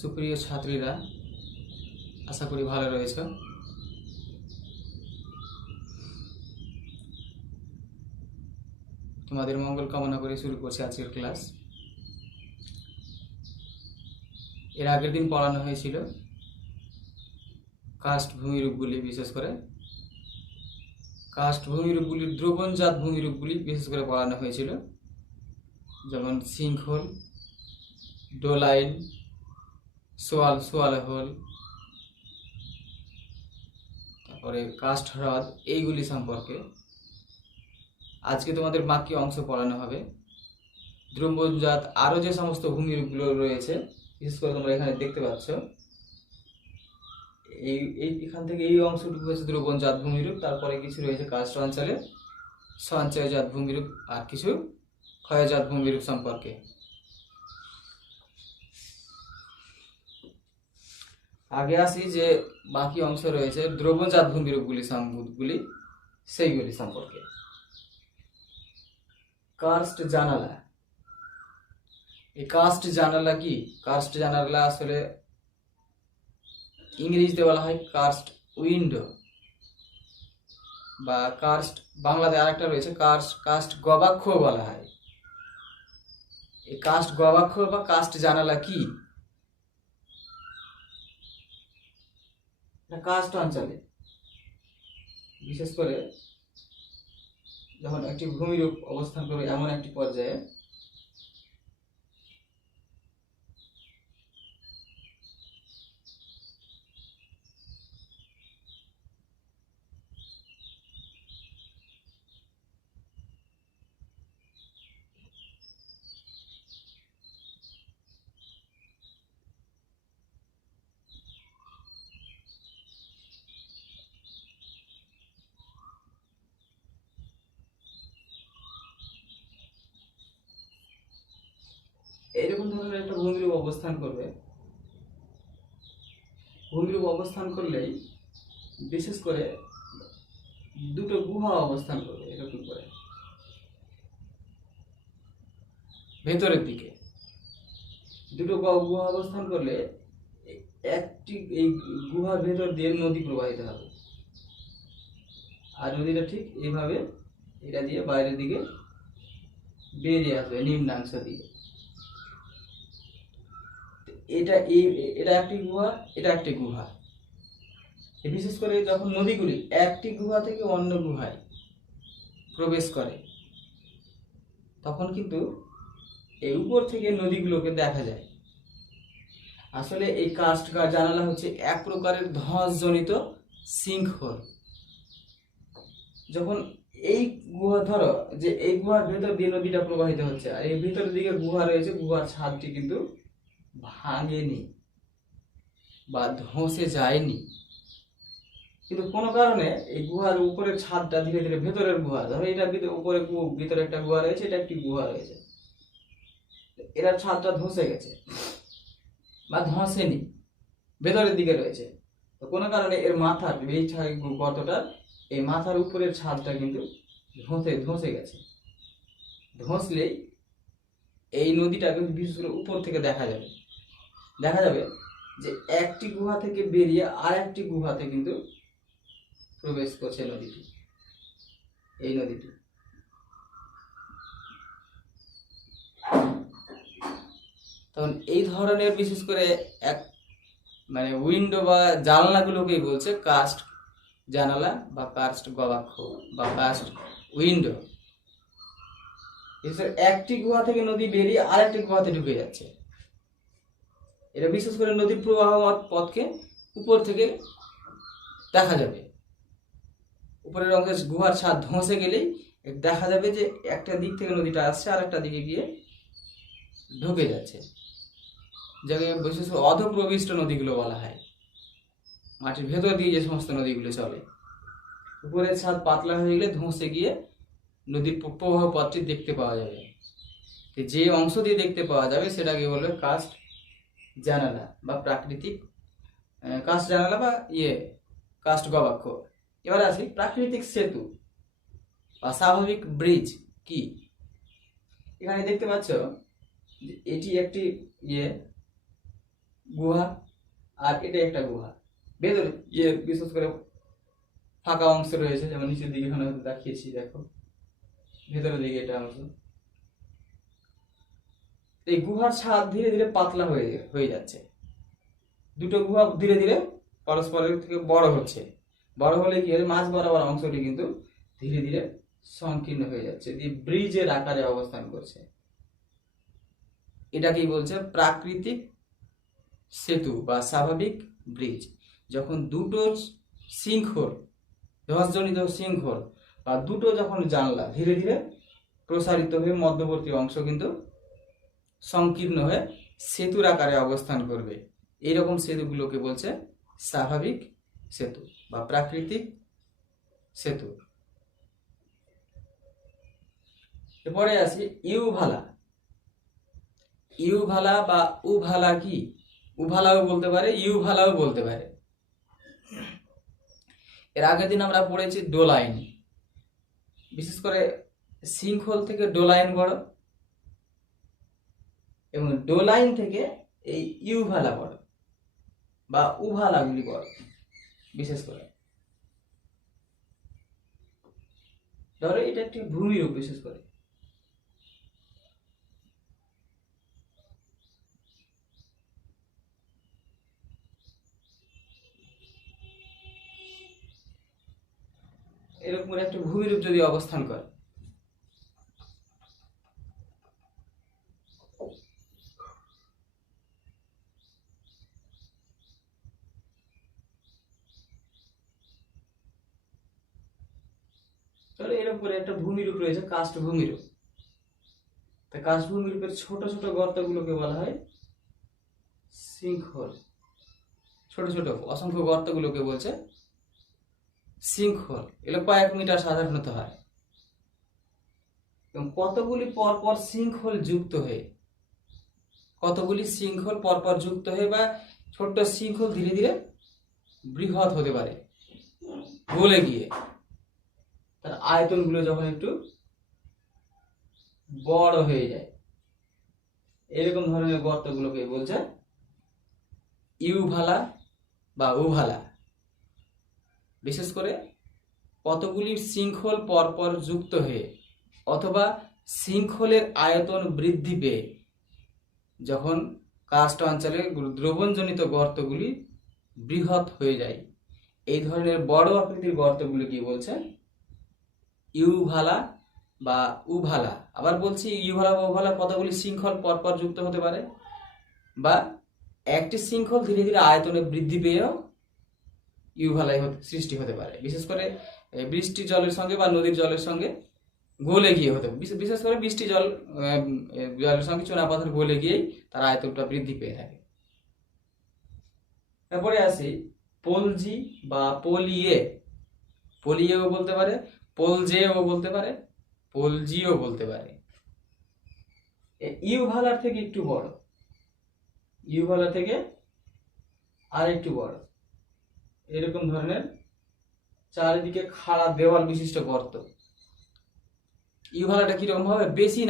সুপ্রিয় ছাত্রীরা, আশা করি ভালো রয়েছে। তোমাদের মঙ্গল কামনা করে শুরু করছি আজকের ক্লাস। এর আগের দিন পড়ানো হয়েছিল কাস্ট ভূমিরূপগুলি, বিশেষ করে কাস্ট ভূমিরূপগুলির দ্রবণজাত ভূমিরূপগুলি বিশেষ করে পড়ানো হয়েছিল, যেমন সিঙ্কহোল, ডোলাইন, সোয়ালহোল, তারপরে কাস্ট হ্রদ, এইগুলি সম্পর্কে আজকে তোমাদের বাকি অংশ পড়ানো হবে। দ্রবণজাত আরও যে সমস্ত ভূমিরূপগুলো রয়েছে, বিশেষ করে তোমরা এখানে দেখতে পাচ্ছ, এখান থেকে এই অংশটুকু হচ্ছে দ্রবণজাত ভূমিরূপ। তারপরে কিছু রয়েছে কাস্ট অঞ্চলে সঞ্চয়জাত ভূমিরূপ, আর কিছু ক্ষয়জাত ভূমিরূপ সম্পর্কে। আগে আসি যে বাকি অংশ রয়েছে দ্রবণজাত ভূমিরূপগুলি সেইগুলি সম্পর্কে। কার্স্ট জানালা। এই কাস্ট জানালা কি? কাস্ট জানালা আসলে ইংরেজিতে বলা হয় কাস্ট উইন্ডো, বা কাস্ট, বাংলাতে আরেকটা রয়েছে কাস্ট গবাক্ষ বলা হয়। এই কাস্ট গবাক্ষ বা কাস্ট জানালা কি? কাস্ট অঞ্চলে বিশেষ করে যখন একটি ভূমিরূপ অবস্থান করবে এমন একটি পর্যায়ে, এইরকম ধরনের একটা ভূমিরূপ অবস্থান করবে। ভূমিরূপ অবস্থান করলেই বিশেষ করে দুটো গুহা অবস্থান করবে, এরকম করে ভেতরের দিকে দুটো গুহা অবস্থান করলে একটি এই গুহার ভেতর দিয়ে নদী প্রবাহিত হবে, আর নদীটা ঠিক এইভাবে এটা দিয়ে বাইরের দিকে বেরিয়ে আসবে নিম্নাংশ দিয়ে। এটা একটি গুহা, এটা একটি গুহা। বিশেষ করে যখন নদীগুলি একটি গুহা থেকে অন্য গুহায় প্রবেশ করে, তখন কিন্তু এই উপর থেকে নদীগুলোকে দেখা যায়। আসলে এই কাস্ট জানালা হচ্ছে এক প্রকারের ধসজনিত সিঙ্কহোল। যখন এই গুহা, ধরো যে এই গুহার ভেতর দিয়ে নদীটা প্রবাহিত হচ্ছে, আর এই ভেতরের দিকে গুহা রয়েছে, গুহার ছাদটি কিন্তু ভাঙেনি বা ধসে যায়নি, কিন্তু কোনো কারণে এই গুহার উপরের ছাদটা ধীরে ধীরে, ভেতরের গুহা, ধরো এটা উপরে ভিতরে একটা গুহা রয়েছে, এটা একটি গুহা রয়েছে, এর ছাদটা ধসে গেছে বা ধসেনি, ভেতরের দিকে রয়েছে। তো কোনো কারণে এর মাথার, এই গর্তটার এই মাথার উপরের ছাদটা কিন্তু ধসে গেছে। ধসলেই এই নদীটা কিন্তু বিশেষ করে উপর থেকে দেখা যাবে যে একটি গুহা থেকে বেরিয়ে আর একটি গুহাতে কিন্তু প্রবেশ করছে নদীটি, এই নদীটি। তখন এই ধরনের বিশেষ করে মানে উইন্ডো বা জানালাগুলোকেই বলছে কাস্ট জানালা বা কাস্ট গবাক্ষ বা কাস্ট উইন্ডো। একটি গুহা থেকে নদী বেরিয়ে আরেকটি গুহাতে ঢুকে যাচ্ছে। এটা বিশেষ করে নদীর প্রবাহ পথকে উপর থেকে দেখা যাবে। উপরের অংশে গুহার ছাদ ধসে গেলেই দেখা যাবে যে একটা দিক থেকে নদীটা আসছে আর একটা দিকে গিয়ে ঢুকে যাচ্ছে, যাকে বিশেষ করে অধঃপ্রবিষ্ট নদীগুলো বলা হয়। মাটির ভেতর দিয়ে যে সমস্ত নদীগুলো চলে, উপরের ছাদ পাতলা হয়ে গেলে ধসে গিয়ে নদীর প্রবাহ পথটি দেখতে পাওয়া যাবে। যে অংশ দিয়ে দেখতে পাওয়া যাবে সেটাকে বলবে কাস্ট জানালা বা প্রাকৃতিক কাস্ট জানালা বা কাস্ট গবাক্ষ। এবার আসি প্রাকৃতিক সেতু বা স্বাভাবিক ব্রিজ কি। এখানে দেখতে পাচ্ছ এটি একটি গুহা, আর এটা একটা গুহা। ভেতরে বিশেষ করে ফাঁকা অংশ রয়েছে, যেমন নিচের দিকে এখানে দেখিয়েছি, দেখো ভেতরের দিকে এটা অংশ। এই গুহার ছাদ ধীরে ধীরে পাতলা হয়ে যাচ্ছে। দুটো গুহা ধীরে ধীরে পরস্পরের থেকে বড় হচ্ছে। বড় হলে কি হবে, মাঝ বরাবর অংশটি কিন্তু ধীরে ধীরে সংকীর্ণ হয়ে যাচ্ছে, দিয়ে ব্রিজের আকারে অবস্থান করছে। এটা কি বলছে, প্রাকৃতিক সেতু বা স্বাভাবিক ব্রিজ। যখন দুটো শৃঙ্খল, ধসজনিত শৃঙ্খল বা দুটো যখন জানলা ধীরে ধীরে প্রসারিত হয়ে মধ্যবর্তী অংশ কিন্তু সংকীর্ণ হয়ে সেতুর আকারে অবস্থান করবে, এইরকম সেতুগুলোকে বলছে স্বাভাবিক সেতু বা প্রাকৃতিক সেতু। এরপরে আসি ইউভালা। ইউভালা বা উভালা কি, উভালাও বলতে পারে, ইউভালাও বলতে পারে। এর আগের দিন আমরা পড়েছি ডোলাইন, বিশেষ করে শৃঙ্খল থেকে ডোলাইন বড় এবং ডোলাইন থেকে এই ইউভালা বড় বা উভালাগুলি বড়। বিশেষ করে ধরো এটা একটি ভূমিরূপ, বিশেষ করে এরকম একটা ভূমিরূপ যদি অবস্থান করে, তাহলে এর উপরে একটা ভূমিরূপ রয়েছে, কাস্ট ভূমিরূপ। তা কাস্ট ভূমিরূপের ছোট ছোট গর্তগুলোকে বলা হয় শৃঙ্খল। ছোট ছোট অসংখ্য গর্তগুলোকে বলছে শৃঙ্খল। এগুলো কয়েক মিটার সাধারণত হয় এবং কতগুলি পরপর শৃঙ্খল যুক্ত হয়ে, কতগুলি শৃঙ্খল পরপর যুক্ত হয়ে বা ছোট্ট শৃঙ্খল ধীরে ধীরে বৃহৎ হতে পারে গলে গিয়ে, তার আয়তনগুলো যখন একটু বড় হয়ে যায়, এরকম ধরনের গর্তগুলোকে বলছে ইউভালা বা উভালা। বিশেষ করে কতগুলি শৃঙ্খল পরপর যুক্ত হয়ে অথবা শৃঙ্খলের আয়তন বৃদ্ধি পেয়ে যখন কার্স্ট অঞ্চলে দ্রবণজনিত গর্তগুলি বৃহৎ হয়ে যায়, এই ধরনের বড় আকৃতির গর্তগুলি কি বলছে ইউভালা বা উভালা। আবার বলছি ইউভালা বা উভালা কতগুলি শৃঙ্খল পরপর যুক্ত হতে পারে বা একটি শৃঙ্খল ধীরে ধীরে আয়তনে বৃদ্ধি পেয়েও ইউভালাই সৃষ্টি হতে পারে। বিশেষ করে বৃষ্টির জলের সঙ্গে বা নদীর জলের সঙ্গে গলে গিয়ে হতে পারে। বিশেষ করে বৃষ্টি জলের সঙ্গে চুনাপাথর গলে গিয়েই তার আয়তনটা বৃদ্ধি পেয়ে থাকে। তারপরে আসি পোলজি বা পলিয়ে। পলিয়েও বলতে পারে, পোলজেও বলতে পারে, পোলজিও বলতে পারে। ইউভালার থেকে একটু বড়, ইউভালার থেকে আর একটু বড়, এরকম ধরনের চারিদিকে খাড়া দেওয়াল বিশিষ্ট গর্ত। ইউভালাটা কিরকম হবে, বেসিন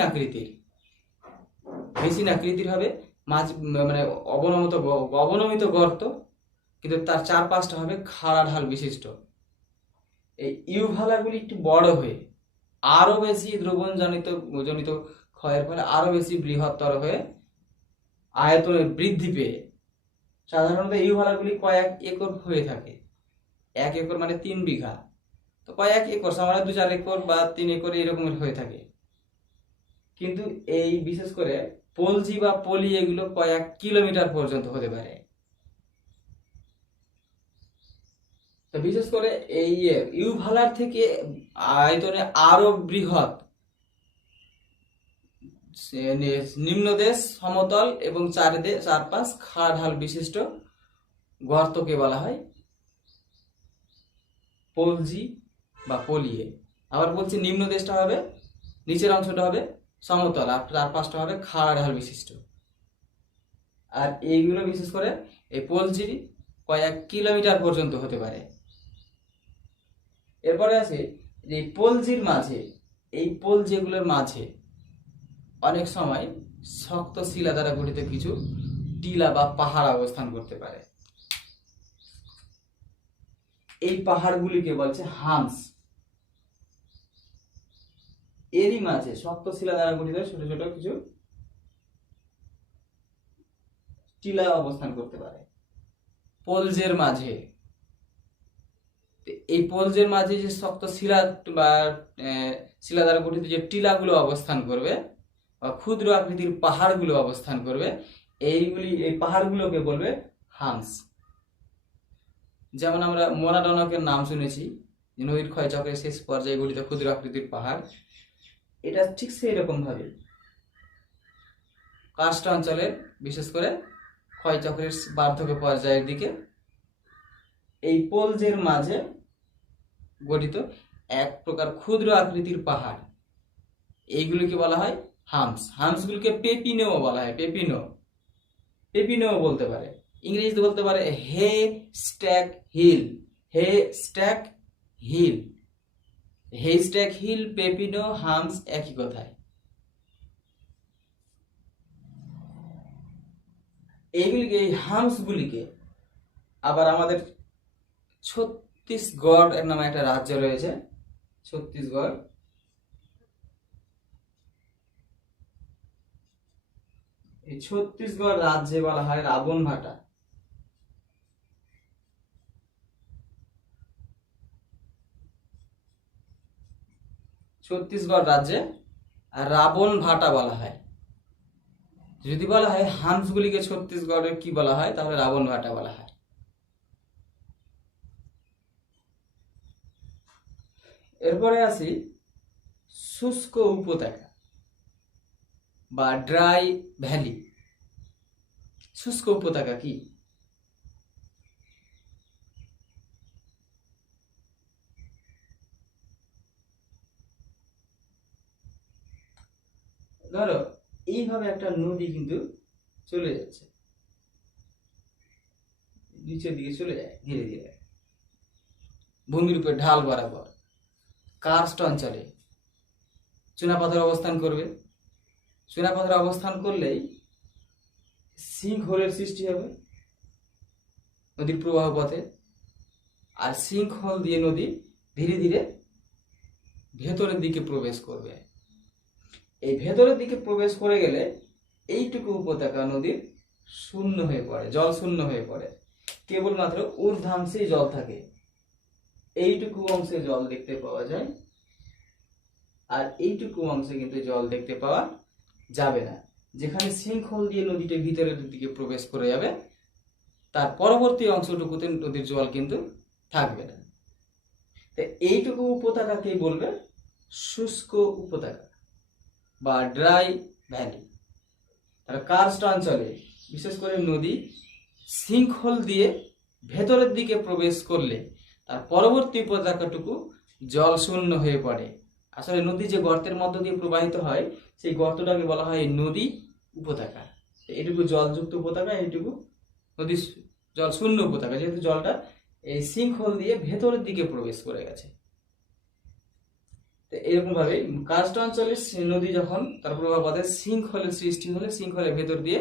আকৃতির হবে, মাঝ মানে অবনমিত গর্ত, কিন্তু তার চারপাশটা হবে খাড়া ঢাল বিশিষ্ট। এই ইউভালাগুলি একটু বড় হয়ে আরো বেশি দ্রবণ জনিত ক্ষয়ের ফলে আরো বেশি বৃহত্তর হয়ে আয়তনে বৃদ্ধি পেয়ে, সাধারণত ইউভালাগুলি কয়েক একর হয়ে থাকে। 1 একর মানে 3 বিঘা, তো কয়েক একর মানে 2-4 একর বা 3 একর এরকমের হয়ে থাকে। কিন্তু এই বিশেষ করে পোলজি বা পলি এগুলো কয়েক কিলোমিটার পর্যন্ত হতে পারে। তো বিশেষ করে এই ইউভালার থেকে আয়তনে আরো বৃহৎ নিম্নদেশ সমতল এবং চারপাশ খাড়া ঢাল বিশিষ্ট গর্তকে বলা হয় পোলজি বা পলিয়ে। আবার বলছি নিম্নদেশটা হবে, নিচের অংশটা হবে সমতল আর চারপাশটা হবে খাড়া ঢাল বিশিষ্ট। আর এইগুলো বিশেষ করে এই পোলজি কয়েক কিলোমিটার পর্যন্ত হতে পারে। এরপরে আছে যে পোলজির মাঝে, এই পোলজিগুলোর মাঝে অনেক সময় শক্ত শিলা দ্বারা গঠিত কিছু টিলা বা পাহাড় অবস্থান করতে পারে। এই পাহাড়গুলিকে বলছে হামস। এরই মাঝে শক্ত শিলা দ্বারা গঠিত ছোট ছোট কিছু টিলা অবস্থান করতে পারে পোলজের মাঝে। এই পোলজের মাঝে যে শক্ত শিলা বা শিলা দ্বারা গঠিত যে টিলাগুলো অবস্থান করবে বা ক্ষুদ্র আকৃতির পাহাড়গুলো অবস্থান করবে, এই পাহাড়গুলোকে বলবে হামস। যেমন আমরা মোরাডনকের নাম শুনেছি, যে নদীর ক্ষয়চক্রের শেষ পর্যায়ে গঠিত ক্ষুদ্র আকৃতির পাহাড়। এটা ঠিক সেই রকম ভাবে কার্স্ট অঞ্চলের বিশেষ করে ক্ষয়চক্রের বার্ধক্য পর্যায়ের দিকে এই পোলজের মাঝে গঠিত এক প্রকার ক্ষুদ্র আকৃতির পাহাড়, এইগুলিকে বলা হয় হামস। হামসগুলিকে পেপিনো বলা হয়। পেপিনো বলতে পারে, ইংরেজিতে বলতে পারে হে স্ট্যাক হিল। হে স্ট্যাক হিল, হে স্ট্যাক হিল, পেপিনো, হামস একই কথায়। এইগুলিকে, এই হামসগুলিকে আবার আমাদের ছত্তিশগড় এর নামে একটা রাজ্য রয়েছে, ছত্তিশগড়। এই ছত্তিশগড় রাজ্যে বলা হয় রাবণভাটা। ছত্তিশগড় রাজ্যে রাবণভাটা বলা হয়। যদি বলা হয় হামসগুলিকে ছত্তিশগড়ের কি বলা হয়, তাহলে রাবণভাটা বলা হয়। এরপরে আসি শুষ্ক উপত্যকা বা ড্রাই ভ্যালি। শুষ্ক উপত্যকা কি? ধরো এইভাবে একটা নদী কিন্তু চলে যাচ্ছে, নিচের দিকে চলে যায় ধীরে ধীরে ভূমির উপর ঢাল বরাবর। কার্স্ট অঞ্চলে চুনাপাথর অবস্থান করবে। চুনাপাথর অবস্থান করলেই সিঙ্ক হোলের সৃষ্টি হবে নদীর প্রবাহ পথে, আর সিঙ্ক হোল দিয়ে নদী ধীরে ধীরে ভেতরের দিকে প্রবেশ করবে। এই ভেতরের দিকে প্রবেশ করে গেলে এইটুকু উপত্যকা নদীর শূন্য হয়ে পড়ে, জল শূন্য হয়ে পড়ে। কেবলমাত্র ঊর্ধ্বাংশেই জল থাকে, এইটুকু অংশে জল দেখতে পাওয়া যায়, আর এইটুকু অংশে কিন্তু জল দেখতে পাওয়া যাবে না। যেখানে সিঙ্কহোল দিয়ে নদীটা ভিতরের দিকে প্রবেশ করে যাবে, তার পরবর্তী অংশটুকুতে নদীর জল কিন্তু থাকবে না। তো এইটুকু উপত্যকাকেই বলবে শুষ্ক উপত্যকা বা ড্রাই ভ্যালি। আর কার্স্ট অঞ্চলে বিশেষ করে নদী সিঙ্কহোল দিয়ে ভেতরের দিকে প্রবেশ করলে তার পরবর্তী উপত্যকাটুকু জল শূন্য হয়ে পড়ে। আসলে নদী যে গর্তের মধ্য দিয়ে প্রবাহিত হয়, সেই গর্তটাকে বলা হয় নদী উপত্যকা। এইটুকু জলযুক্ত উপত্যকা, এইটুকু নদী জল শূন্য উপত্যকা, যেহেতু জলটা এই সিঙ্কহোল দিয়ে ভেতরের দিকে প্রবেশ করে গেছে। এরকম ভাবে কার্স্ট অঞ্চলের নদী যখন তার প্রবাহপথে সিঙ্কহোলের সৃষ্টি হলে, সিঙ্কহোলের ভেতর দিয়ে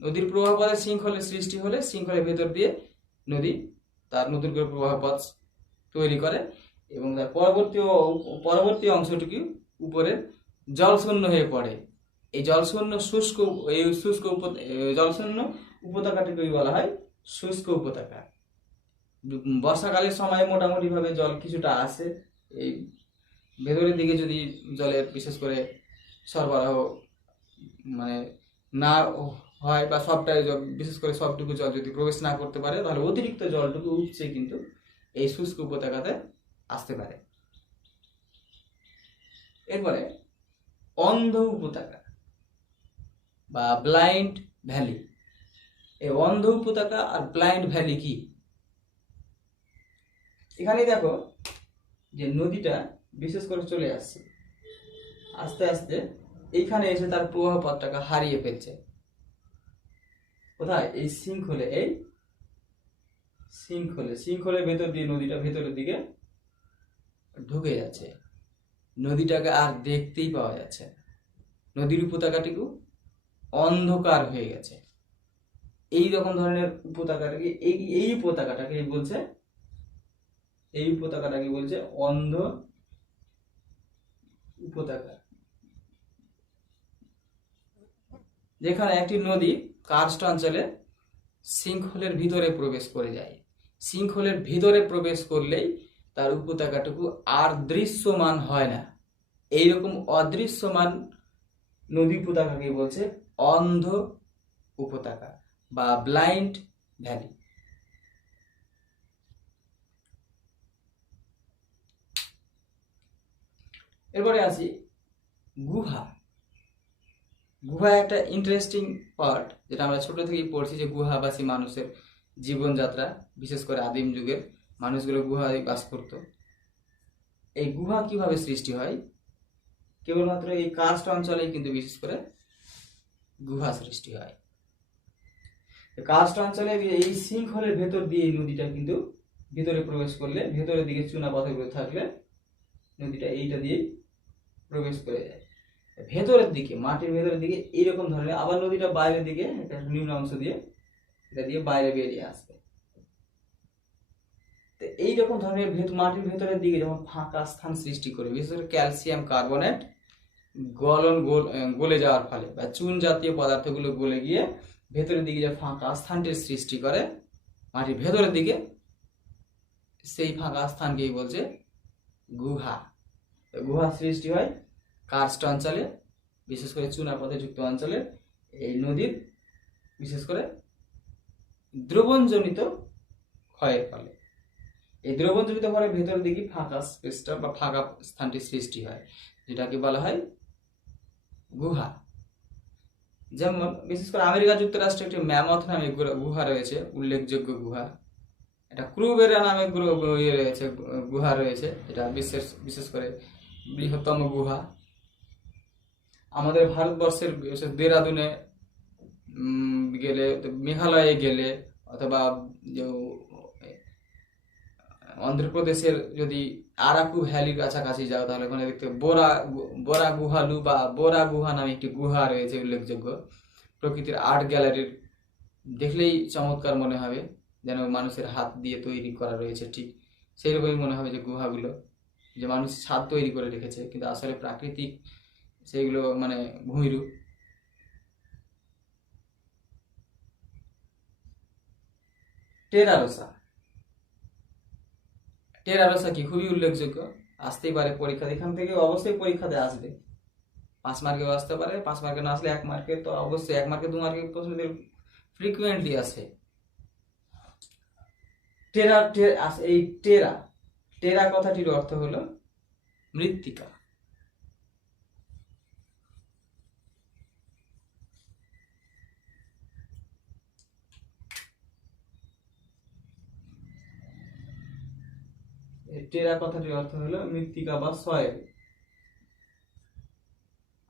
নদীর প্রবাহপথে সিঙ্কহোলের সৃষ্টি হলে, সিঙ্কহোলের ভেতর দিয়ে নদী তার নতুন করে প্রবাহপথ তৈরি করে এবং তার পরবর্তী অংশটুকু উপরে জলশূন্য হয়ে পড়ে। এই জলশূন্য জলশূন্য উপত্যকাটিকে বলা হয় শুষ্ক উপত্যকা। বর্ষাকালের সময় মোটামুটি ভাবে জল কিছুটা আসে, এই ভেতরের দিকে যদি জলের বিশেষ করে সরবরাহ মানে না হয় বা সবটাই বিশেষ করে সবটুকু জল যদি প্রবেশ না করতে পারে, তাহলে অতিরিক্ত জলটুকু উপচে কিন্তু এই শুষ্ক উপত্যকাতে আসতে পারে। এরপরে অন্ধ উপত্যকা বা ব্লাইন্ড ভ্যালি। এই অন্ধ উপত্যকা আর ব্লাইন্ড ভ্যালি কি? এখানে দেখো যে নদীটা বিশেষ করে চলে আসছে, আস্তে আস্তে এইখানে এসে তার প্রবাহ পথটাকে হারিয়ে ফেলছে। কোথায়? এই সিঙ্কহোলে। এই সিঙ্কহোলের ভেতর দিয়ে নদীটা ভেতরের দিকে ঢুকে যাচ্ছে, নদীটাকে আর দেখতেই পাওয়া যাচ্ছে। নদীর উপত্যকাটুকু অন্ধকার হয়ে গেছে। এই রকম ধরনের উপত্যকাটাকে এই উপত্যকাটাকে বলছে, এই উপত্যকাটাকে বলছে অন্ধ উপত্যকা, যেখানে একটি নদী কার্স্ট অঞ্চলে সিঙ্কহোলের ভিতরে প্রবেশ করে যায়। সিঙ্কহোলের ভিতরে প্রবেশ করলেই তার উপত্যকাটুকু আর দৃশ্যমান হয় না। এইরকম অদৃশ্যমান নদী উপত্যকাকে বলছে অন্ধ উপত্যকা বা ব্লাইন্ড ভ্যালি। এরপরে আসি গুহা। গুহা একটা ইন্টারেস্টিং পার্ট, যেটা আমরা ছোট থেকেই পড়ছি যে গুহাবাসী মানুষের জীবনযাত্রা, বিশেষ করে আদিম যুগের মানুষগুলো গুহায় বাস করত। এই গুহা কিভাবে সৃষ্টি হয়? কেবলমাত্র এই কার্স্ট অঞ্চলেই কিন্তু বিশেষ করে গুহা সৃষ্টি হয়। কার্স্ট অঞ্চলে এই সিঙ্কহোলের ভেতর দিয়ে এই নদীটা কিন্তু ভিতরে প্রবেশ করলে, ভেতরের দিকে চুনা পাথরগুলো থাকলে নদীটা এইটা দিয়ে প্রবেশ করে যায় ভেতরের দিকে, মাটির ভেতরের দিকে এইরকম ধরনের। আবার নদীটা বাইরের দিকে একটা নিম্ন অংশ দিয়ে এটা দিয়ে বাইরে বেরিয়ে আসবে। তো এইরকম ধরনের মাটির ভেতরের দিকে যখন ফাঁকা স্থান সৃষ্টি করে, বিশেষ করে ক্যালসিয়াম কার্বনেট গলে যাওয়ার ফলে বা চুন জাতীয় পদার্থগুলো গলে গিয়ে ভেতরের দিকে যে ফাঁকা স্থানটির সৃষ্টি করে মাটির ভেতরের দিকে, সেই ফাঁকা স্থানকেই বলছে গুহা। গুহা সৃষ্টি হয় কার্স্ট অঞ্চলে, বিশেষ করে চুনাপাথর যুক্ত অঞ্চলে এই নদীর বিশেষ করে দ্রবণজনিত ক্ষয়ের ফলে। এই দ্রবণজনিত ফলে ভেতরের দিকে ফাঁকা স্পেসটা বা ফাঁকা স্থানটি সৃষ্টি হয়, যেটাকে বলা হয় গুহা। যেমন বিশেষ করে আমেরিকা যুক্তরাষ্ট্রে একটি ম্যামথ নামে গুহা রয়েছে, উল্লেখযোগ্য গুহা। এটা ক্রুবেরা নামে রয়েছে গুহা রয়েছে, এটা বিশেষ করে বৃহত্তম গুহা। আমাদের ভারতবর্ষের বিশেষ দেরাদুনে গেলে, মেঘালয়ে গেলে, অথবা অন্ধ্রপ্রদেশের যদি আরাকু ভ্যালির কাছাকাছি যাও, তাহলে ওখানে দেখতে বোরা গুহালু বা বোরা গুহা নামে একটি গুহা রয়েছে উল্লেখযোগ্য। প্রকৃতির আর্ট গ্যালারির দেখলেই চমৎকার মনে হবে, যেন মানুষের হাত দিয়ে তৈরি করা রয়েছে, ঠিক সেই রকমই মনে হবে যে গুহাগুলো যে মানুষ ছাদ তৈরি করে রেখেছে, কিন্তু আসলে প্রাকৃতিক সেইগুলো মানে ভূমিরূপ। টেরারোসা। টেরারোসা কি খুবই উল্লেখযোগ্য, আসতেই পারে পরীক্ষা, এখান থেকে অবশ্যই পরীক্ষাতে আসবে। 5 মার্কেও আসতে পারে, 5 মার্কে না আসলে 1 মার্কে তো অবশ্যই, 1 মার্কে 2 মার্কে প্রশ্ন ফ্রিকুয়েন্টলি আসে। এই টেরা কথাটির অর্থ হলো মৃত্তিকা। টেরা কথাটির অর্থ হলো মৃত্তিকা বা সয়েল,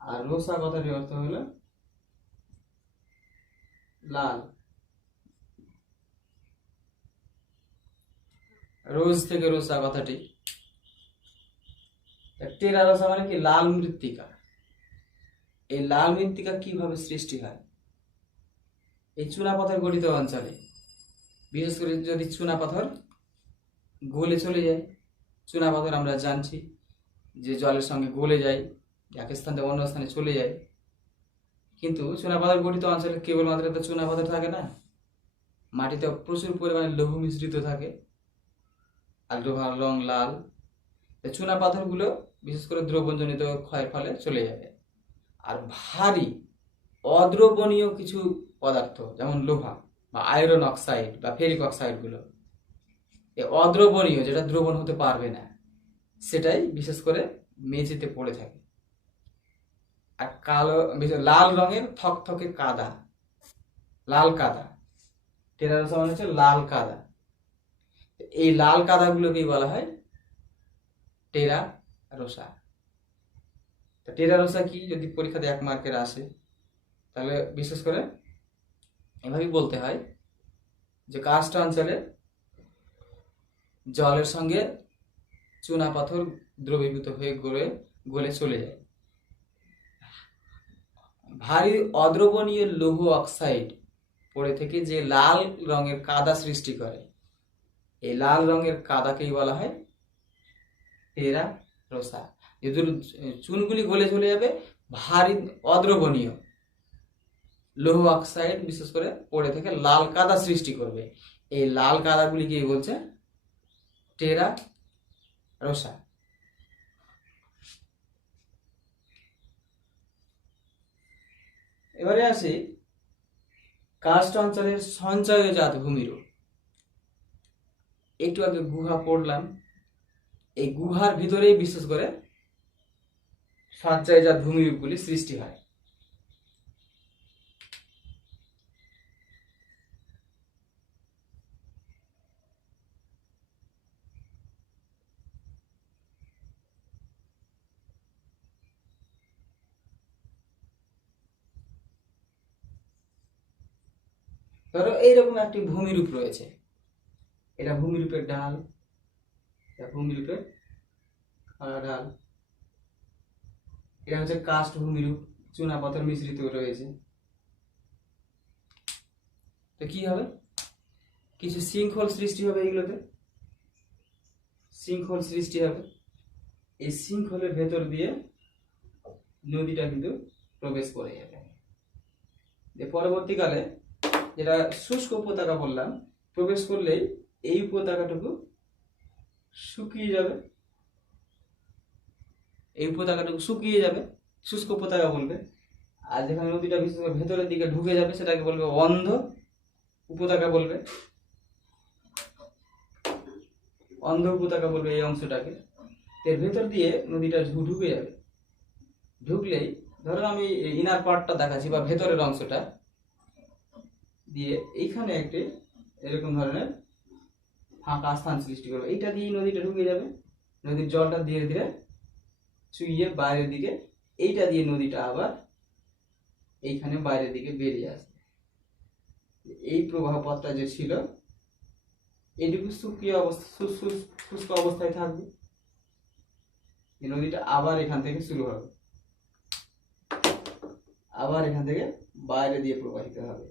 আর রোসা কথাটির অর্থ হলো লাল। রোজ থেকে রোসা কথাটি। টেরা রোসা মানে কি? লাল মৃত্তিকা। এই লাল মৃত্তিকা কিভাবে সৃষ্টি হয়? এই চুনাপাথর গঠিত অঞ্চলে, বিশেষ করে যদি চুনাপাথর গলে চলে যায়, চুনাপাথর আমরা জানছি যে জলের সঙ্গে গলে যায়, এক স্থান থেকে অন্য স্থানে চলে যায়, কিন্তু চুনাপাথর গঠিত অঞ্চলে কেবলমাত্র তো চুনাপাথর থাকে না, মাটিতে প্রচুর পরিমাণে লৌহ মিশ্রিত থাকে, আর লোহার রং লাল। চুনাপাথরগুলো বিশেষ করে দ্রবণজনিত ক্ষয়ের ফলে চলে যাবে। আর ভারী অদ্রবণীয় কিছু পদার্থ যেমন লোহা বা আয়রন অক্সাইড বা ফেরিক অক্সাইডগুলো, এই অদ্রবণীয় যেটা দ্রবণ হতে পারবে না, সেটাই বিশেষ করে মেঝেতে পড়ে থাকে। আর কালো লাল রঙের থকথকে কাদা, লাল কাদা, টেরারোসা মানে হচ্ছে লাল কাদা। এই লাল কাদাগুলোকেই বলা হয় টেরা রোসা। টেরা রোসা কি যদি পরীক্ষাতে 1 মার্কের আসে, তাহলে বিশেষ করে এভাবেই বলতে হয় যে কার্স্ট অঞ্চলে জলের সঙ্গে চুনা পাথর দ্রবীভূত হয়ে গলে চলে যায়। ভারী অদ্রবণীয় লৌহ অক্সাইড পড়ে থেকে যে লাল রঙের কাদা সৃষ্টি করে, এই লাল রঙের কাদাকেই বলা হয় টেরা রোসা। যেহেতু চুনগুলি গলে চলে যাবে, ভারী অদ্রবণীয় লৌহ অক্সাইড বিশেষ করে পড়ে থেকে লাল কাদা সৃষ্টি করবে, এই লাল কাদাগুলিকে বলছে টেরা রোসা। এবারে আসি কার্স্ট অঞ্চলের সঞ্চয়জাত ভূমিরূপ। একটু আগে গুহা পড়লাম, এই গুহার ভিতরেই বিশেষ করে সঞ্চয়জাত ভূমিরূপগুলি সৃষ্টি হয়। ধরো এইরকম একটি ভূমিরূপ রয়েছে, এটা ভূমিরূপের ঢাল, এটা ভূমিরূপের ঢাল, এটা হচ্ছে কাস্ট ভূমিরূপ, চুনাপাথর মিশ্রিত রয়েছে। তো কি হবে, কিছু শৃঙ্খল সৃষ্টি হবে, এইগুলোতে শৃঙ্খল সৃষ্টি হবে, এই শৃঙ্খলের ভেতর দিয়ে নদীটা কিন্তু প্রবেশ করে যাবে। যে পরবর্তীকালে যেটা শুষ্ক উপত্যকা বললাম, প্রবেশ করলেই এই উপত্যকাটুকু শুকিয়ে যাবে, এই উপত্যকাটুকু শুকিয়ে যাবে, শুষ্ক উপত্যকা বলবে। আর যেখানে নদীটা বিশেষ করে ভেতরের দিকে ঢুকে যাবে সেটাকে বলবে অন্ধ উপত্যকা বলবে, অন্ধ উপত্যকা বলবে এই অংশটাকে। এর ভেতর দিয়ে নদীটা ঢুকে যাবে, ঢুকলেই ধরো আমি ইনার পার্টটা দেখাচ্ছি বা ভেতরের অংশটা দিয়ে এইখানে একটি এরকম ধরনের ফাঁকা স্থান সৃষ্টি করবে, এইটা দিয়ে নদীটা ঢুকে যাবে, নদীর জলটা ধীরে ধীরে চুইয়ে বাইরের দিকে, এইটা দিয়ে নদীটা আবার এইখানে বাইরের দিকে বেরিয়ে আসবে। এই প্রবাহ পথটা যে ছিল এইটুকু শুকিয়ে অবস্থা শুষ্ক অবস্থায় থাকবে, এই নদীটা আবার এখান থেকে শুরু হবে, আবার এখান থেকে বাইরে দিয়ে প্রবাহিত হবে।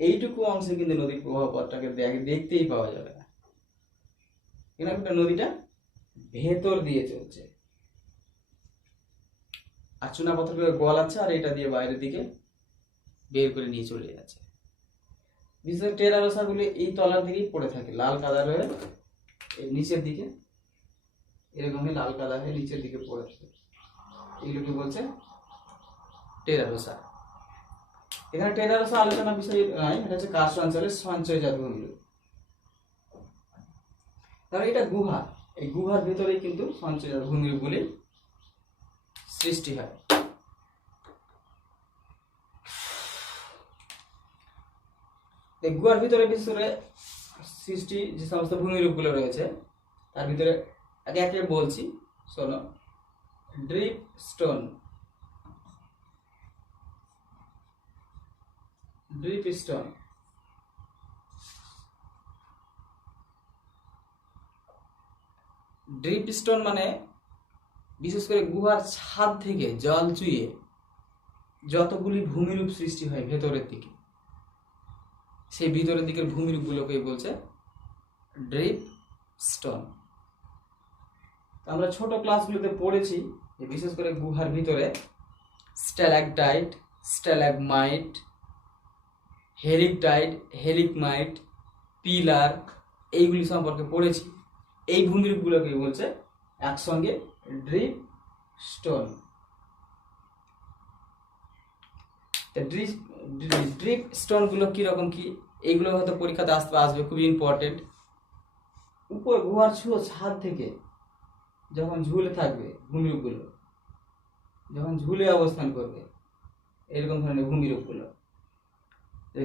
এইটুকু অংশে কিন্তু নদীর প্রবাহ পথটাকে দেখতেই পাওয়া যাবে না, কেন নদীটা ভেতর দিয়ে চলছে, আর চুনা পাথরগুলো গলাচ্ছে আর এটা দিয়ে বাইরের দিকে বের করে নিয়ে চলে যাচ্ছে। বিশেষ করে টেরা রোসাগুলি এই তলার দিকেই পড়ে থাকে, লাল কাদা হয়ে নিচের দিকে, এরকম লাল কাদা হয়ে নিচের দিকে পড়ে থাকে, এগুলোকে বলছে টেরা রোসা। এখানে টেরা রোসা আলোচনা বিষয় নয়, এটা হচ্ছে কার্স্ট অঞ্চলের সঞ্চয়জাত ভূমিরূপ। তাহলে এটা গুহা, এই গুহার ভিতরেই কিন্তু সঞ্চয়জাত ভূমিরূপগুলি সৃষ্টি হয়। এই গুহার ভিতরে বিশেষ করে সৃষ্টি যে সমস্ত ভূমিরূপগুলো রয়েছে তার ভিতরে একে একে বলছি, শোনো। Drip stone, drip stone, drip stone মানে বিশেষ করে গুহার ছাদ থেকে জল চুইয়ে যতগুলি ভূমিরূপ সৃষ্টি হয় ভেতরের দিকে, সেই ভিতরের দিকের ভূমিরূপগুলোকেই বলছে ড্রিপ স্টোন। আমরা ছোট ক্লাসগুলোতে পড়েছি যে বিশেষ করে গুহার ভিতরে স্ট্যালাকটাইট, স্ট্যালাগমাইট, হেলিকটাইট, হেলিকমাইট, পিলার, এইগুলি সম্পর্কে পড়েছি। এই ভূমিরূপগুলোকেই বলছে একসঙ্গে ড্রিপ স্টোন। ড্রিপ স্টোনগুলো কিরকম কি, এইগুলো হয়তো পরীক্ষাতে আসবে, খুবই ইম্পর্টেন্ট। উপর গুহার ছাদ থেকে যখন ঝুলে থাকবে ভূমিরূপগুলো, যখন ঝুলে অবস্থান করবে এরকম ধরনের ভূমিরূপগুলো,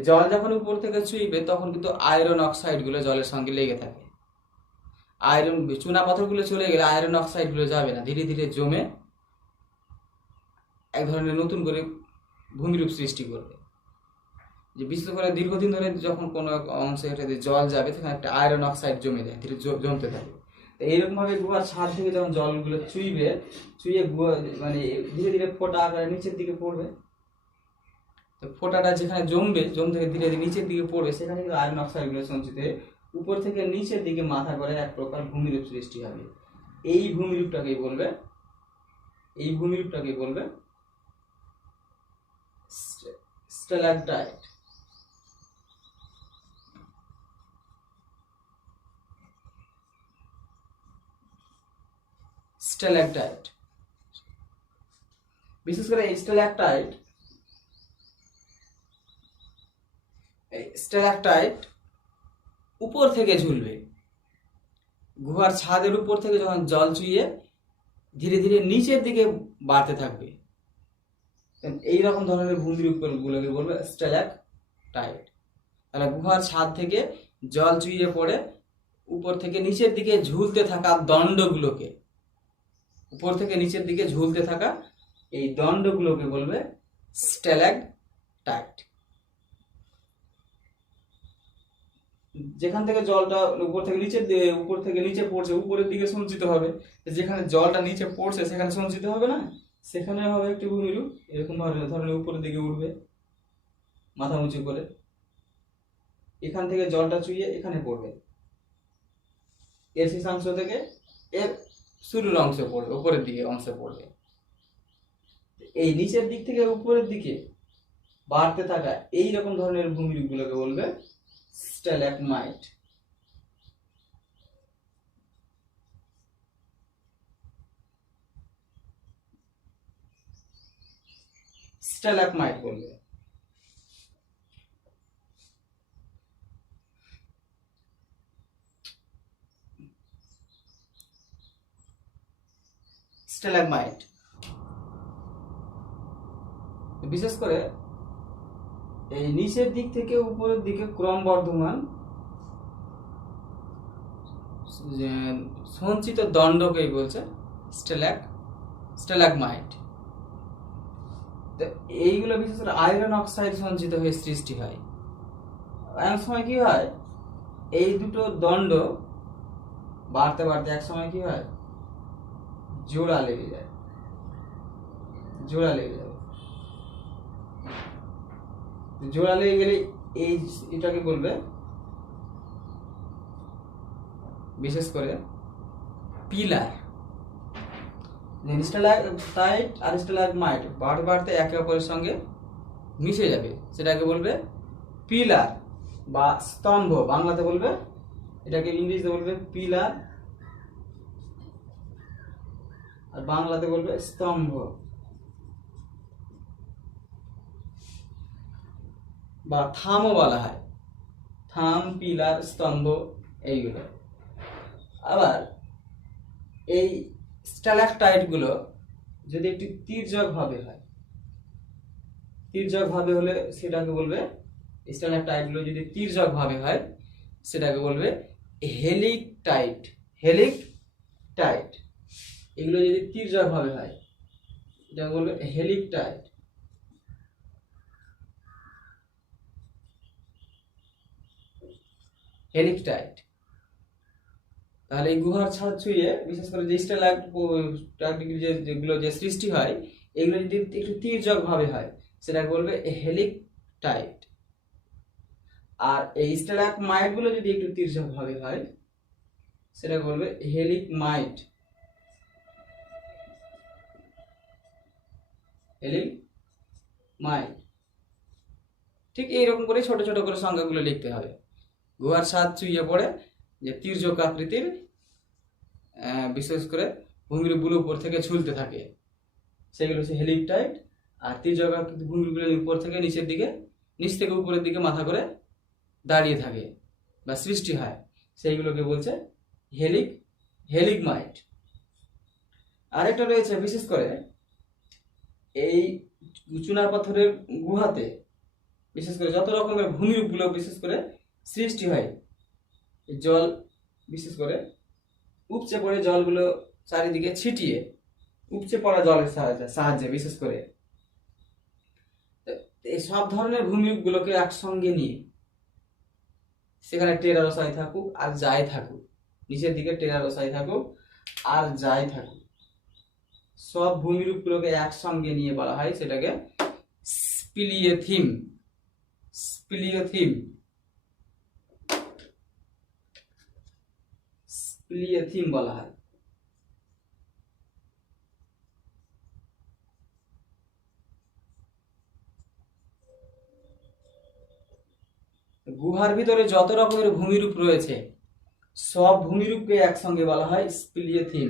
জল যখন উপর থেকে চুইবে তখন কিন্তু আয়রন অক্সাইডগুলো জলের সঙ্গে লেগে থাকে। আয়রন চুনা পাথরগুলো চলে গেলে আয়রন অক্সাইডগুলো যাবে না, ধীরে ধীরে জমে এক ধরনের নতুন করে ভূমিরূপ সৃষ্টি করবে। যে বিশেষ করে দীর্ঘদিন ধরে যখন কোনো অংশে এটাতে জল যাবে তখন একটা আয়রন অক্সাইড জমে যায়, ধীরে জমতে থাকে। তো এইরকম ভাবে গুহার ছাদ থেকে যখন জলগুলো চুইয়ে গুহা মানে ধীরে ধীরে ফোঁটা আকারে নিচের দিকে পড়বে, তো ফোঁটাটা যেখানে জমবে, জম থেকে ধীরে ধীরে নিচের দিকে পড়বে, সেখানে কিন্তু আয়রন অক্সাইডগুলো সঞ্চিত হয়ে উপর থেকে নিচের দিকে মাথা করে এক প্রকার ভূমিরূপ সৃষ্টি হবে। এই ভূমিরূপটাকেই বলবে স্ট্যালাকটাইট। স্ট্যালাকটাইট বিশেষ করে স্ট্যালাকটাইট উপর থেকে ঝুলবে। গুহার ছাদের উপর থেকে যখন জল চুইয়ে ধীরে ধীরে নিচের দিকে বাড়তে থাকবে, এই রকম ধরনের ভূমিরূপগুলোকে বলবে স্ট্যালাকটাইট। তাহলে গুহার ছাদ থেকে জল চুইয়ে পড়ে উপর থেকে নিচের দিকে ঝুলতে থাকা দণ্ডগুলোকে, উপর থেকে নিচের দিকে ঝুলতে থাকা এই দণ্ডগুলোকে বলবে স্ট্যালাকটাইট। যেখান থেকে জলটা উপর থেকে নিচে পড়ছে, উপরের দিকে সঞ্চিত হবে। যেখানে জলটা নিচে পড়ছে সেখানে সঞ্চিত হবে না, সেখানে হবে একটি ভূমিরূপ। এরকম ধরনের উপরের দিকে উঠবে মাথা উঁচু করে, এখান থেকে জলটা চুইয়ে এখানে পড়বে, এর শেষাংশ থেকে এর শুরুর অংশ পড়বে, উপরের দিকে অংশ পড়বে। এই নিচের দিক থেকে উপরের দিকে বাড়তে থাকা এই রকম ধরনের ভূমিরূপগুলোকে বলবে স্ট্যালাগমাইট। স্ট্যালাগমাইট বলবে। স্ট্যালাগমাইট বিশেষ করে এই নিচের দিক থেকে উপরের দিকে ক্রমবর্ধমান সঞ্চিত দণ্ডকেই বলছে স্ট্যালাগমাইট। এইগুলো বিশেষ করে আয়রন অক্সাইড সঞ্চিত হয়ে সৃষ্টি হয়। অনেক সময় কি হয়, এই দুটো দণ্ড বাড়তে বাড়তে এক সময় কি হয়, জোড়া লেগে যায়। জোড়া লেগে গেলে এটাকে বলবে বিশেষ করে পিলার। স্ট্যালাকটাইট আর স্ট্যালাগমাইট বাড়তে বাড়তে একে অপরের সঙ্গে মিশে যাবে, সেটাকে বলবে পিলার বা স্তম্ভ। বাংলাতে বলবে, এটাকে ইংরেজিতে বলবে পিলার, আর বাংলাতে বলবে স্তম্ভ বা থামও বলা হয়। থাম, পিলার, স্তম্ভ এইগুলো। আবার এই স্ট্যালাকটাইট গুলো যদি একটি তির্যক ভাবে হয়, তির্যক ভাবে হলে সেটাকে বলবে, স্ট্যালাকটাইট গুলো যদি তির্যক ভাবে হয় সেটাকে বলবে হেলিকটাইট। হেলিকটাইট এগুলো যদি তির্যক ভাবে হয় এটাকে বলবে হেলিকটাইট। হেলিকটাইট। তাহলে এই গুহার ছাদ ছুঁয়ে বিশেষ করে যে যেগুলো যে সৃষ্টি হয়, এগুলো যদি একটু তির্যক ভাবে হয় সেটাকে বলবে হেলিকটাইট। আর এই স্ট্যালাগমাইট গুলো যদি একটু তির্যক ভাবে হয় সেটাকে বলবে হেলিকমাইট। হেলিকমাইট। ঠিক এইরকম করে ছোট ছোট করে সংখ্যাগুলো লিখতে হবে। গুহার ছাদ চুইয়ে পড়ে যে তির্যক আকৃতির বিশেষ করে ভূমিরূপগুলো উপর থেকে ঝুলতে থাকে সেগুলো হচ্ছে হেলিকটাইট। আর তির্যক আকৃতির ভূমিরূপগুলো উপর থেকে নিচের দিকে, নিচ থেকে উপরের দিকে মাথা করে দাঁড়িয়ে থাকে বা সৃষ্টি হয়, সেইগুলোকে বলছে হেলিকমাইট। আরেকটা রয়েছে বিশেষ করে এই চুনার পাথরের গুহাতে বিশেষ করে যত রকমের ভূমিরূপগুলো বিশেষ করে সৃষ্টি হয়, জল বিশেষ করে উপচে পড়ে জলগুলো চারিদিকে ছিটিয়ে, উপচে পড়া জলের সাহায্যে বিশেষ করে এই সব ধরনের ভূমিরূপগুলোকে একসঙ্গে নিয়ে সেখানে টেরারসাই থাকুক আর যাই থাকুক, নিচের দিকে টেরারসাই থাকুক আর যাই থাকুক, সব ভূমিরূপগুলোকে একসঙ্গে নিয়ে বলা হয় সেটাকে স্পিলিওথিম, স্পিলিওথিম, স্পিলিওথিম বলা হয়। গুহার ভিতরে যত রকমের ভূমিরূপ রয়েছে সব ভূমিরূপকে একসঙ্গে বলা হয় স্পিলিওথিম।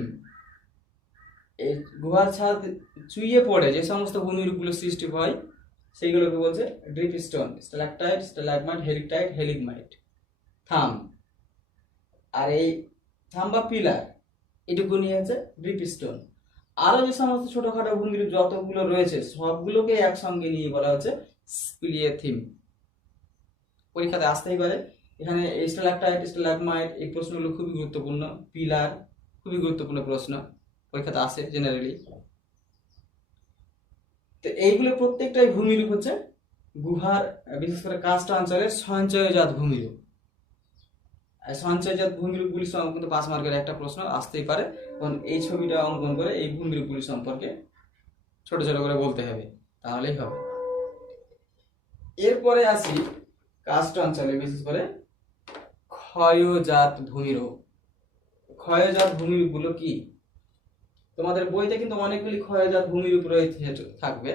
এই গুহার ছাদ চুইয়ে পড়ে যে সমস্ত ভূমিরূপগুলো সৃষ্টি হয় সেইগুলোকে বলছে ড্রিপ স্টোন, স্ট্যালাকটাইট, স্ট্যালাগমাইট, হেলিকটাইট, হেলিগমাইট, থাম। আর এই থাম বা পিলার এটুকু নিয়ে হচ্ছে ড্রিপ স্টোন। আরো যে সমস্ত ছোটখাটো ভূমিরূপ যতগুলো রয়েছে সবগুলোকে একসঙ্গে নিয়ে বলা হচ্ছে স্পিলিওথিম। পরীক্ষাতে আসতেই পারে। এখানে স্ট্যালাকটাইট, স্ট্যালাগমাইট এই প্রশ্নগুলো খুবই গুরুত্বপূর্ণ। পিলার খুবই গুরুত্বপূর্ণ প্রশ্ন, পরীক্ষাতে আসে জেনারেলি। তো এইগুলো প্রত্যেকটাই ভূমিরূপ হচ্ছে গুহার, বিশেষ করে কার্স্ট অঞ্চলের সঞ্চয়জাত ভূমিরূপ। সঞ্চয়জাত ভূমিরূপগুলি কিন্তু 5 মার্কের একটা প্রশ্ন আসতেই পারে। কারণ এই ছবিটা অঙ্কন করে এই ভূমিরূপগুলি সম্পর্কে ছোট ছোট করে বলতে হবে, তাহলেই হবে। এরপরে আসি কার্স্ট অঞ্চলে বিশেষ করে ক্ষয়জাত ভূমিরূপ। ক্ষয়জাত ভূমিরূপগুলো কি? তোমাদের বইতে কিন্তু অনেকগুলি ক্ষয়জাত ভূমিরূপ রয়েছে থাকবে,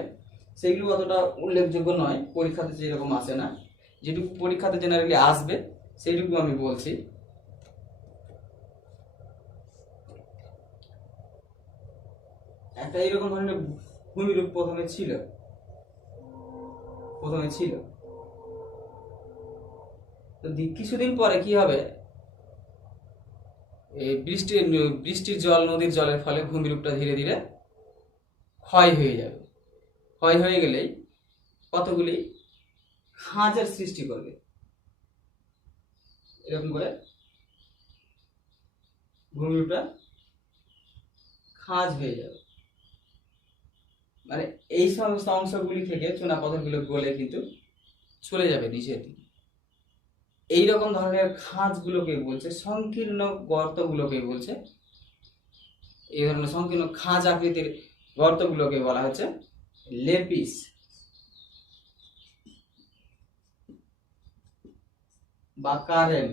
সেইগুলো অতটা উল্লেখযোগ্য নয়, পরীক্ষাতে যেরকম আসে না। যেটুকু পরীক্ষাতে জেনারেলি আসবে সেইটুকু আমি বলছি। একটা এইরকম ধরনের ভূমিরূপ প্রথমে ছিল। তো কিছুদিন পরে কি হবে, এই বৃষ্টির জল, নদীর জলের ফলে ভূমিরূপটা ধীরে ধীরে ক্ষয় হয়ে যাবে। ক্ষয় হয়ে গেলেই কতগুলি খাঁজের সৃষ্টি করবে, এরকম করে ভূমিরূপটা খাঁজ হয়ে যাবে। মানে এই সমস্ত অংশগুলি থেকে চুনাপাথরগুলো গলে কিন্তু চলে যাবে নিচের দিকে। এইরকম ধরনের খাঁজগুলোকে বলছে, সংকীর্ণ গর্তগুলোকে বলছে, এই ধরনের সংকীর্ণ খাঁজ আকৃতির গর্তগুলোকে বলা হচ্ছে লেপিস বা কারেন।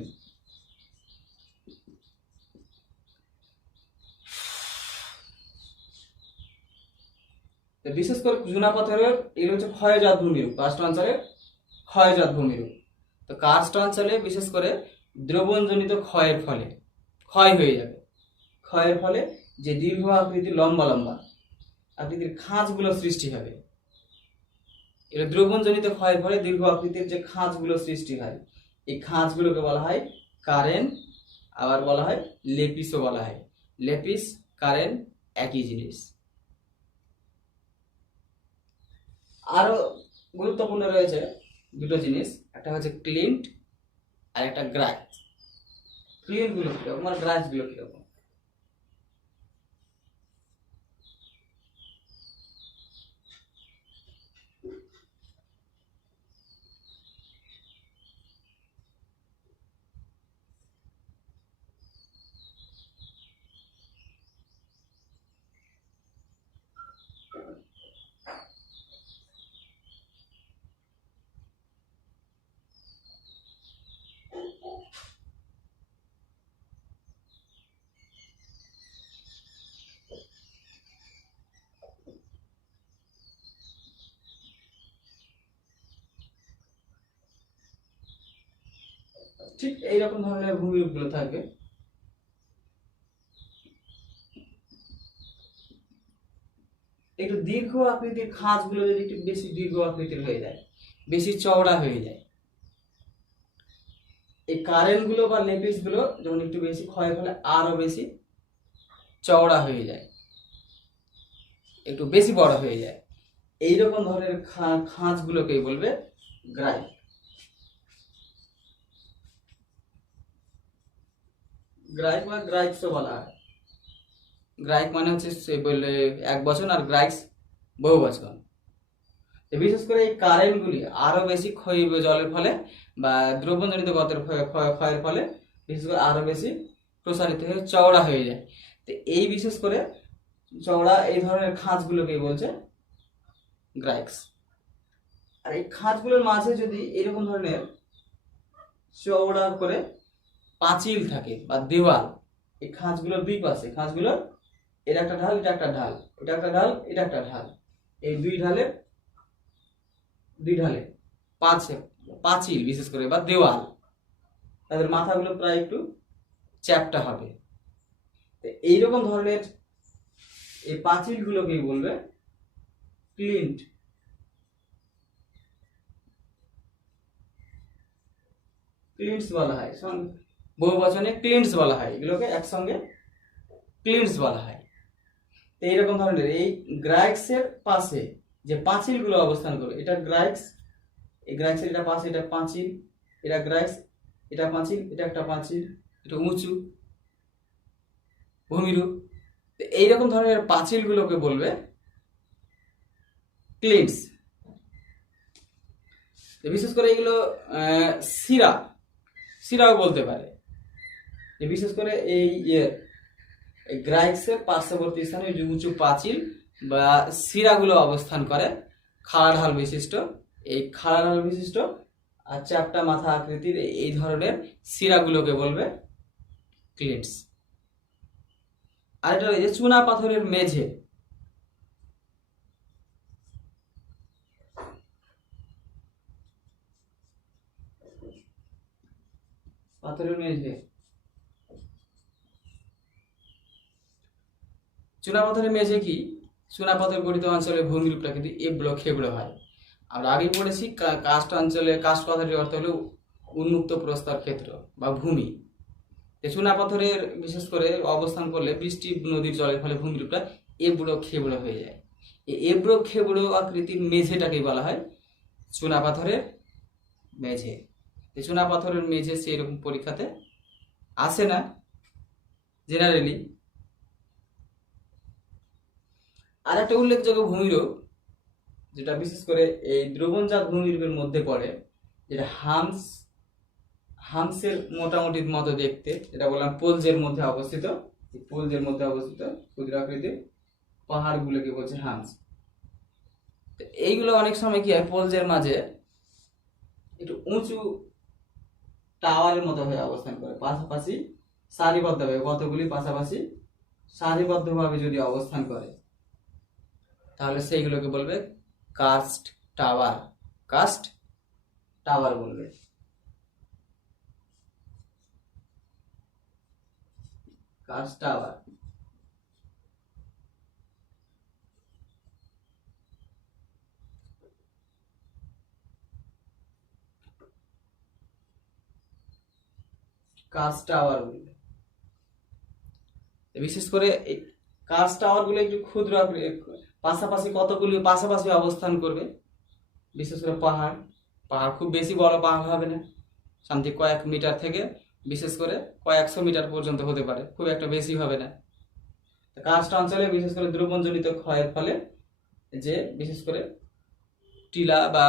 বিশেষ করে চুনাপাথরের এগুলো হচ্ছে ক্ষয়জাত ভূমিরূপ, কার্স্ট অঞ্চলের ক্ষয়জাত ভূমিরূপ। তো কার্স্ট অঞ্চলে বিশেষ করে দ্রবণজনিত ক্ষয়ের ফলে ক্ষয় হয়ে যাবে। ক্ষয়ের ফলে যে দীর্ঘ আকৃতির লম্বা লম্বা আকৃতির খাঁজগুলো সৃষ্টি হবে, এটা দ্রবণজনিত ক্ষয়ের ফলে দীর্ঘ আকৃতির যে খাঁজগুলো সৃষ্টি হয়, এই খাঁজগুলোকে বলা হয় কারেন। আবার বলা হয় লেপিসও বলা হয়। লেপিস, কারেন একই জিনিস। আরো গুরুত্বপূর্ণ রয়েছে দুটো জিনিস, একটা হচ্ছে ক্লিন্ট আর একটা গ্রাইট। ক্লিন্ট গুলো কিরকম আর গ্রাইট গুলো কিরকম? ঠিক এইরকম ধরনের ভূমিরূপ গুলো থাকবে। একটু দীর্ঘ আকৃতির খাঁজগুলো যদি একটু বেশি দীর্ঘ আকৃতির হয়ে যায়, বেশি চওড়া হয়ে যায়, এই কারেন্ট গুলো বা লেপিস গুলো যখন একটু বেশি ক্ষয়ের ফলে আরো বেশি চওড়া হয়ে যায়, একটু বেশি বড় হয়ে যায়, এইরকম ধরনের খাঁজগুলোকেই বলবে গ্রাইট। গ্রাইক বা গ্রাইক্সও বলা হয়। গ্রাইক মানে হচ্ছে বললে এক বচন, আর গ্রাইক্স বহু বচন। বিশেষ করে এই কারেন্টগুলি আরো বেশি ক্ষয় জলের ফলে বা দ্রবণজনিত গতের ক্ষয়ের ফলে বিশেষ করে আরো বেশি প্রসারিত হয়ে চওড়া হয়ে যায়। তো এই বিশেষ করে চওড়া এই ধরনের খাঁজগুলোকে বলছে গ্রাইক্স। আর এই খাঁজগুলোর মাঝে যদি এরকম ধরনের চওড়া করে পাঁচিল থাকে বা দেওয়াল, এই খাঁজগুলোর দুই পাশে, খাঁজগুলোর এটা একটা ঢাল, এটা একটা ঢাল, এটা একটা ঢাল, এটা একটা ঢাল, এই দুই ঢালে পাঁচিল বিশেষ করে বা দেওয়াল, তাদের মাথাগুলো প্রায় একটু চ্যাপ্টা হবে। এইরকম ধরনের এই পাঁচিলগুলোকেই বলবে ক্লিন্ট। ক্লিন্টস বলা হয়, বহু বচনে ক্লিন্টস বলা হয়, এগুলোকে একসঙ্গে ক্লিন্টস বলা হয়। তো এইরকম ধরনের এই গ্রাইক্সের পাশে যে পাঁচিলগুলো অবস্থান করে, এটা গ্রাইক্স, এই গ্রাইক্সের এটা পাশে, এটা পাঁচিল, এটা গ্রাইক্স, এটা পাঁচিল, এটা একটা পাঁচিল, এটা উঁচু ভূমিরূপ। এইরকম ধরনের পাঁচিলগুলোকে বলবে ক্লিন্টস। বিশেষ করে এগুলো শিরাও বলতে পারে, বিশেষ করে এই গ্রাইক্সের পার্শ্ববর্তী স্থানে যে উঁচু পাঁচিল বা শিরাগুলো অবস্থান করে, খাড়া ঢাল বিশিষ্ট, এই খাড়া ঢাল বিশিষ্ট আর চ্যাপ্টা মাথা আকৃতির এই ধরনের শিরাগুলোকে বলবে ক্লিন্টস। আর এটা এই যে চুনা পাথরের মেঝে, পাথরের মেঝে, চুনাপাথরের মেঝে কি, চুনাপাথর গঠিত অঞ্চলে ভূমিরূপটা কিন্তু এবড়ো খেবড়ো হয়। আমরা আগে পড়েছি কাস্ট অঞ্চলে, কাস্ট কথাটির অর্থ হলো উন্মুক্ত প্রস্তর ক্ষেত্র বা ভূমি। চুনাপাথরের বিশেষ করে অবস্থান করলে বৃষ্টি নদীর জলের ফলে ভূমিরূপটা এবড়ো খেবড়ো হয়ে যায়। এই এবড়ো খেবড়ো আকৃতির মেঝেটাকে বলা হয় চুনাপাথরের মেঝে। এই চুনাপাথরের মেঝে সেরকম পরীক্ষাতে আসে না জেনারেলি। আর একটা উল্লেখযোগ্য ভূমিরূপ যেটা বিশেষ করে এই দ্রবণজাত ভূমিরূপের মধ্যে পড়ে, যেটা হামসের মোটামুটি মতো দেখতে, যেটা বললাম পোলজের মধ্যে অবস্থিত, পোলজের মধ্যে অবস্থিত ক্ষুদ্র আকৃতির পাহাড়গুলোকে বলছে হামস। এইগুলো অনেক সময় কি হয়, পোলজের মাঝে একটু উঁচু টাওয়ারের মতো হয়ে অবস্থান করে, পাশাপাশি সারিবদ্ধভাবে, কতগুলি পাশাপাশি সারিবদ্ধভাবে যদি অবস্থান করে, তাহলে সেইগুলোকে বলবে কাস্ট টাওয়ার। কাস্ট টাওয়ার বলবে। Cast tower. কাস্ট টাওয়ার বলবে। বিশেষ করে এই কাস্ট টাওয়ার গুলো একটু ক্ষুদ্র পাশাপাশি, কতগুলি পাশাপাশি অবস্থান করবে। বিশেষ করে পাহাড় খুব বেশি বড় পাহাড় হবে না, শান্তি কয়েক মিটার থেকে বিশেষ করে কয়েকশো মিটার পর্যন্ত হতে পারে, খুব একটা বেশি হবে না। কাস্ট অঞ্চলে বিশেষ করে দ্রবণজনিত ক্ষয়ের ফলে যে বিশেষ করে টিলা বা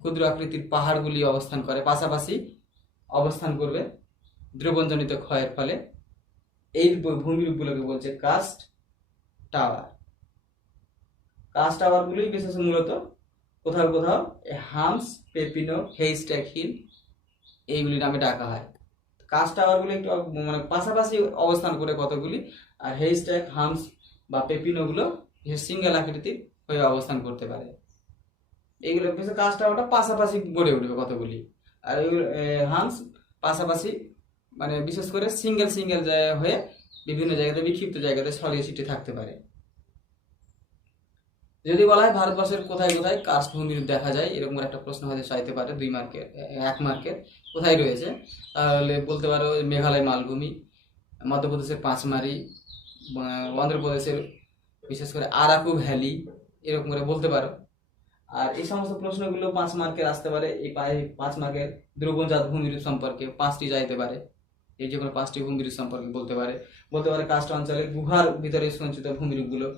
ক্ষুদ্র আকৃতির পাহাড়গুলি অবস্থান করে, পাশাপাশি অবস্থান করবে দ্রবণজনিত ক্ষয়ের ফলে, এই ভূমিরূপগুলোকে বলছে কাস্ট টাওয়ার। কাস্ট টাওয়ারগুলি বিশেষ মূলত কোথাও কোথাও হামস, পেপিনো, হেইস্ট্যাক হিল এইগুলি নামে ডাকা হয়। কাস্ট টাওয়ারগুলি একটু মানে পাশাপাশি অবস্থান করে কতগুলি, আর হেইস্ট্যাক, হামস বা পেপিনোগুলো সিঙ্গেল আকৃতির হয়ে অবস্থান করতে পারে। এইগুলো বিশেষ কাস্ট টাওয়ারটা পাশাপাশি গড়ে উঠবে কতগুলি, আর হামস পাশাপাশি মানে বিশেষ করে সিঙ্গেল হয়ে বিভিন্ন জায়গাতে, বিক্ষিপ্ত জায়গাতে ছড়িয়ে ছিটিয়ে থাকতে পারে। যদি বলা হয় ভারতবর্ষের কোথায় কোথায় কাস্ট ভূমিরূপ দেখা যায়, এরকম একটা প্রশ্ন হয়তো চাইতে পারে 2 মার্কের, 1 মার্কের, কোথায় রয়েছে, তাহলে বলতে পারো মেঘালয় মালভূমি, মধ্যপ্রদেশের পাঁচমারি, অন্ধ্রপ্রদেশের বিশেষ করে আরাকু ভ্যালি, এরকম করে বলতে পারো। আর এই সমস্ত প্রশ্নগুলো 5 মার্কের আসতে পারে। এই 5 মার্কের দ্রবণজাত ভূমিরূপ সম্পর্কে 5টি যাইতে পারে, এই যে কোনো 5টি ভূমিরূপ সম্পর্কে বলতে পারে কাস্ট অঞ্চলের গুহার ভিতরে সঞ্চিত ভূমিরূপগুলো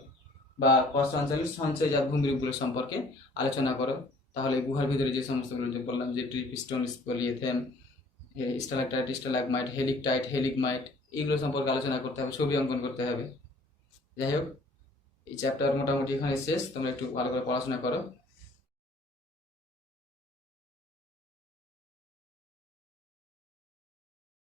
বা কাস্ট অঞ্চলের সঞ্চয়জাত ভূমিরূপগুলো সম্পর্কে আলোচনা করো। তাহলে গুহার ভিতরে যে সমস্তগুলো যে বললাম, যে ড্রিপস্টোন, স্পোলিয়েথেম, স্টালাকটাইট, স্টালাগমাইট, হেলিকটাইট, হেলিকমাইট, এইগুলো সম্পর্কে আলোচনা করতে হবে, ছবি অঙ্কন করতে হবে। যাই হোক, এই চ্যাপ্টার মোটামুটি এখানে শেষ। তোমরা একটু ভালো করে পড়াশোনা করো।